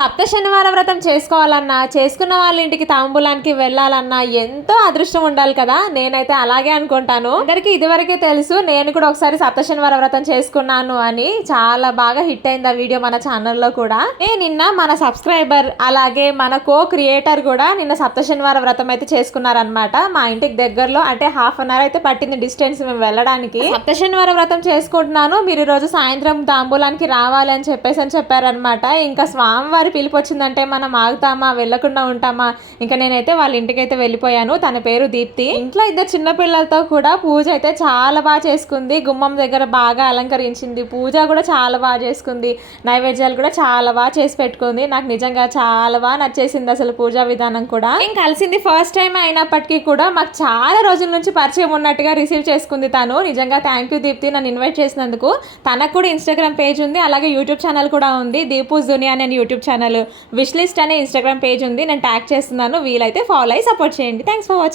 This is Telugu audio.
సప్త శనివార వ్రతం చేసుకోవాలన్నా, చేసుకున్న వాళ్ళ ఇంటికి తాంబూలానికి వెళ్ళాలన్నా ఎంతో అదృష్టం ఉండాలి కదా. నేనైతే అలాగే అనుకుంటాను. అందరికి ఇదివరకే తెలుసు, నేను కూడా ఒకసారి సప్త శనివార వ్రతం చేసుకున్నాను అని. చాలా బాగా హిట్ అయింది ఆ వీడియో మన ఛానల్లో కూడా. నిన్న మన సబ్స్క్రైబర్ అలాగే మన కో క్రియేటర్ కూడా నిన్న సప్త శనివార వ్రతం అయితే చేసుకున్నారనమాట. మా ఇంటికి దగ్గరలో, అంటే హాఫ్ అన్ అవర్ అయితే పట్టింది డిస్టెన్స్ మేము వెళ్ళడానికి. సప్త శనివార వ్రతం చేసుకుంటున్నాను, మీరు ఈ రోజు సాయంత్రం తాంబూలానికి రావాలి అని చెప్పారనమాట. ఇంకా స్వామివారి పిలుపు వచ్చిందంటే మనం ఆగుతామా, వెళ్లకుండా ఉంటామా? ఇంకా నేనైతే వాళ్ళ ఇంటికి అయితే వెళ్ళిపోయాను. తన పేరు దీప్తి. ఇంట్లో ఇద్దరు చిన్న పిల్లలతో కూడా పూజ అయితే చాలా బాగా చేసుకుంది. గుమ్మం దగ్గర బాగా అలంకరించింది. పూజ కూడా చాలా బాగా చేసుకుంది. నైవేద్యాలు కూడా చాలా బాగా చేసి పెట్టుకుంది. నాకు నిజంగా చాలా బాగా నచ్చేసింది అసలు పూజా విధానం కూడా. నేను కలిసింది ఫస్ట్ టైం అయినప్పటికీ కూడా మాకు చాలా రోజుల నుంచి పరిచయం ఉన్నట్టుగా రిసీవ్ చేసుకుంది తను. నిజంగా థ్యాంక్ యూ దీప్తి, నన్ను ఇన్వైట్ చేసినందుకు. తనకు కూడా ఇన్స్టాగ్రామ్ పేజ్ ఉంది, అలాగే యూట్యూబ్ ఛానల్ కూడా ఉంది. దీపూస్ దునియా అనే యూట్యూబ్ ఛానల్, విష్ లిస్ట్ అనే ఇన్స్టాగ్రామ్ పేజ్ ఉంది. నేను ట్యాగ్ చేస్తున్నాను, వీలైతే ఫాలో అయ్యి సపోర్ట్ చేయండి. Thanks for watching.